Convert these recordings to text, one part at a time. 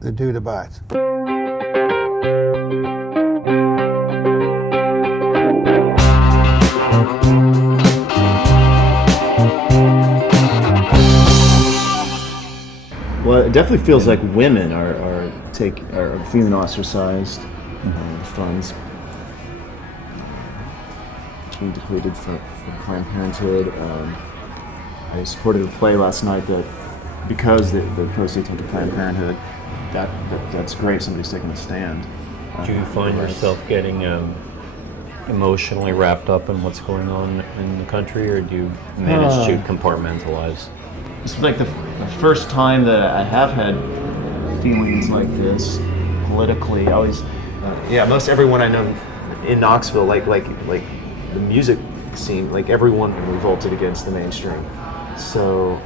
the dude abides. Well, it definitely feels like women are feeling ostracized. Funds being depleted for Planned Parenthood. I supported a play last night that, because the proceeds went to Planned Parenthood, that's great. Somebody's taking a stand. Do you find yourself getting emotionally wrapped up in what's going on in the country, or do you manage to compartmentalize? It's like the first time that I have had feelings like this politically. I always, most everyone I know in Knoxville, like the music scene, like everyone revolted against the mainstream. So.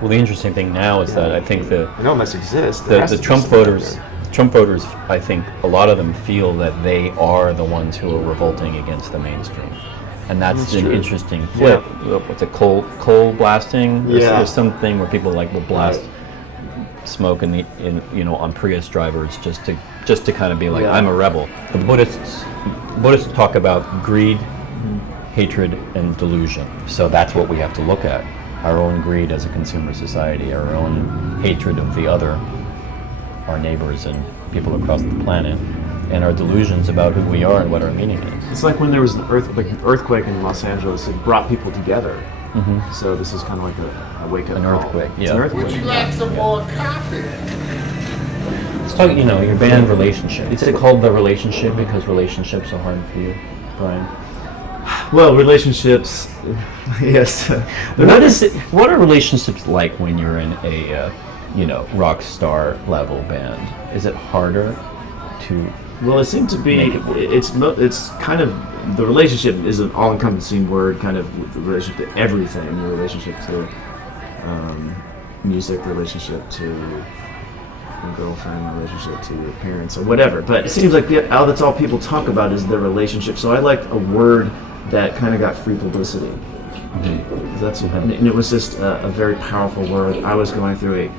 Well, the interesting thing now is that I think I know it must exist. The Trump voters. Trump voters, I think a lot of them feel that they are the ones who are revolting against the mainstream. And that's an interesting flip. Yeah. What's it, coal blasting? There's something where people will blast smoke on Prius drivers just to kind of be like, I'm a rebel. The Buddhists talk about greed, hatred, and delusion. So that's what we have to look at. Our own greed as a consumer society, our own hatred of the other, our neighbors and people across the planet, and our delusions about who we are and what our meaning is. It's like when there was an earthquake in Los Angeles, it brought people together. Mm-hmm. So this is kind of like a wake-up call. Earthquake, It's an earthquake. Would you like some more coffee? Let's talk, your band Relationship. Is it called The Relationship because relationships are hard for you, Brian? Well, relationships, yes. What are relationships like when you're in a rock star level band? Is it harder to? Well, it seemed to be. It's kind of, the relationship is an all-encompassing word, kind of with the relationship to everything. The relationship to music, relationship to a girlfriend, relationship to your parents, or whatever. But it seems like that's all people talk about is their relationship. So I liked a word that kind of got free publicity. Mm-hmm. And it was just a very powerful word. I was going through a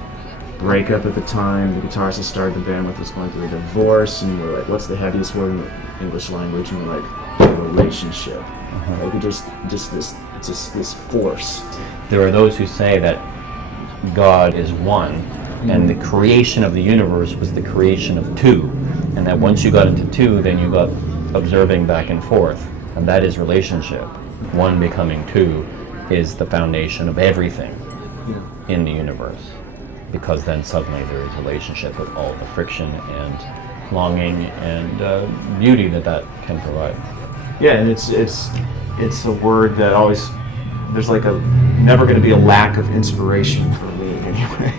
breakup at the time. The guitarist I started the band with was going through a divorce, and we're like, what's the heaviest word in the English language? And we're like, relationship. Uh-huh. Like this force. There are those who say that God is one, and the creation of the universe was the creation of two, and that once you got into two, then you got observing back and forth, and that is relationship. One becoming two is the foundation of everything in the universe, because then suddenly there is relationship with all the friction and longing and beauty that can provide. Yeah, and it's a word that always, there's like never going to be a lack of inspiration for me anyway.